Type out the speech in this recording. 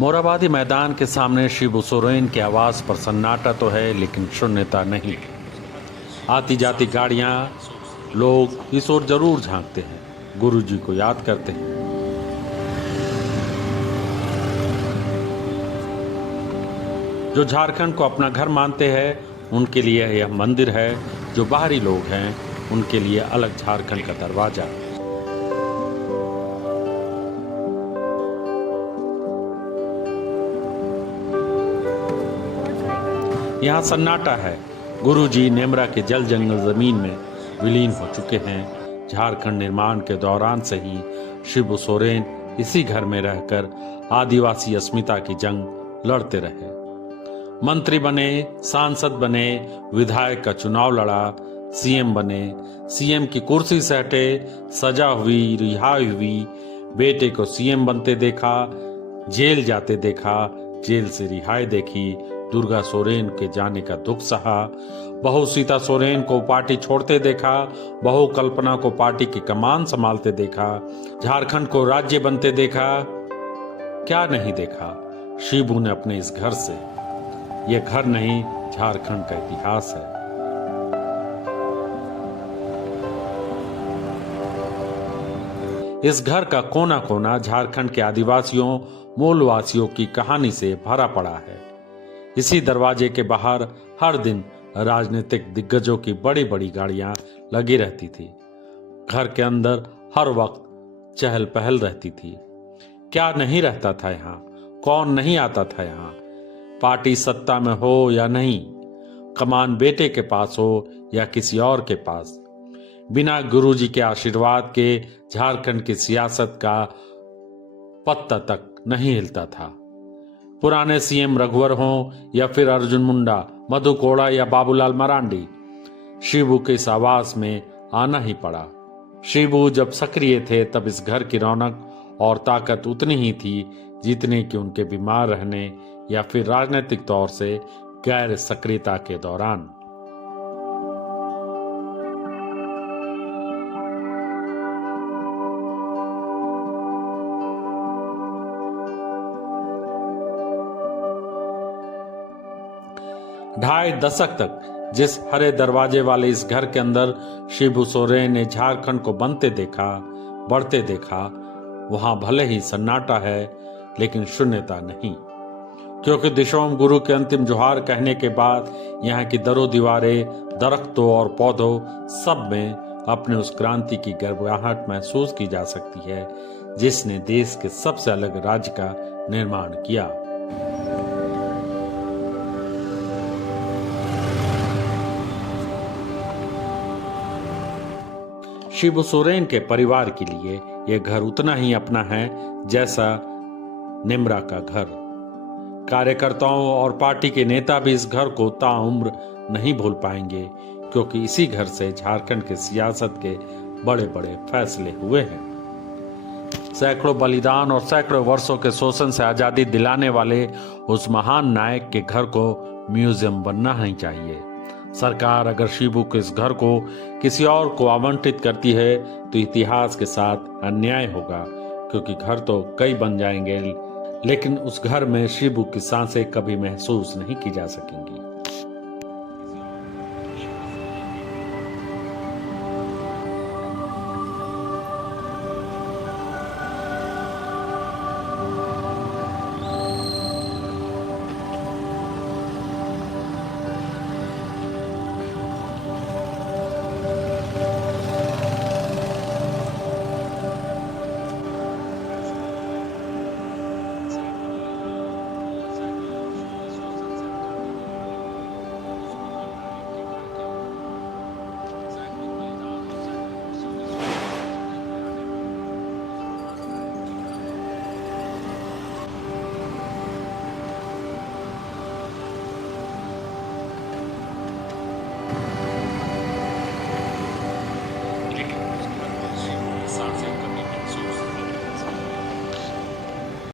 मोराबादी मैदान के सामने शिबू सोरेन के आवास पर सन्नाटा तो है, लेकिन शून्यता नहीं। आती जाती गाड़ियां, लोग इस ओर जरूर झांकते हैं, गुरुजी को याद करते हैं। जो झारखंड को अपना घर मानते हैं, उनके लिए यह मंदिर है। जो बाहरी लोग हैं, उनके लिए अलग झारखंड का दरवाजा। यहाँ सन्नाटा है। गुरुजी नेमरा के जल जंगल जमीन में विलीन हो चुके हैं। झारखंड निर्माण के दौरान से ही शिबू सोरेन इसी घर में रहकर आदिवासी अस्मिता की जंग लड़ते रहे। मंत्री बने, सांसद बने, विधायक का चुनाव लड़ा, सीएम बने, सीएम की कुर्सी से हटे, सजा हुई, रिहाई हुई, बेटे को सीएम बनते देखा, जेल जाते देखा, जेल से रिहाई देखी, दुर्गा सोरेन के जाने का दुख सहा, बहू सीता सोरेन को पार्टी छोड़ते देखा, बहू कल्पना को पार्टी की कमान संभालते देखा, झारखंड को राज्य बनते देखा। क्या नहीं देखा शिबू ने अपने इस घर से। यह घर नहीं, झारखंड का इतिहास है। इस घर का कोना कोना झारखंड के आदिवासियों, मूलवासियों की कहानी से भरा पड़ा है। इसी दरवाजे के बाहर हर दिन राजनीतिक दिग्गजों की बड़ी बड़ी गाड़ियां लगी रहती थी। घर के अंदर हर वक्त चहल पहल रहती थी। क्या नहीं रहता था यहाँ, कौन नहीं आता था यहाँ। पार्टी सत्ता में हो या नहीं, कमान बेटे के पास हो या किसी और के पास, बिना गुरुजी के आशीर्वाद के झारखंड की सियासत का पत्ता तक नहीं हिलता था। पुराने सीएम रघुवर हों या फिर अर्जुन मुंडा, मधु कोड़ा या बाबूलाल मरांडी, शिबू के इस आवास में आना ही पड़ा। शिबू जब सक्रिय थे तब इस घर की रौनक और ताकत उतनी ही थी जितनी कि उनके बीमार रहने या फिर राजनीतिक तौर से गैर सक्रियता के दौरान। ढाई दशक तक जिस हरे दरवाजे वाले इस घर के अंदर शिबू सोरेन ने झारखंड को बनते देखा, बढ़ते देखा, वहां भले ही सन्नाटा है, लेकिन शून्यता नहीं। क्योंकि दिशोम गुरु के अंतिम जोहार कहने के बाद यहाँ की दरो दीवारें, दरख्तों और पौधों सब में अपने उस क्रांति की गर्माहट महसूस की जा सकती है जिसने देश के सबसे अलग राज्य का निर्माण किया। शिबू सोरेन के परिवार के लिए यह घर उतना ही अपना है जैसा नेमरा का घर। कार्यकर्ताओं और पार्टी के नेता भी इस घर को ताउम्र नहीं भूल पाएंगे, क्योंकि इसी घर से झारखंड के सियासत के बड़े बड़े फैसले हुए हैं। सैकड़ों बलिदान और सैकड़ों वर्षों के शोषण से आजादी दिलाने वाले उस महान नायक के घर को म्यूजियम बनना ही चाहिए। सरकार अगर शिबू के इस घर को किसी और को आवंटित करती है तो इतिहास के साथ अन्याय होगा, क्योंकि घर तो कई बन जाएंगे, लेकिन उस घर में शिबू की सांसें कभी महसूस नहीं की जा सकेंगी।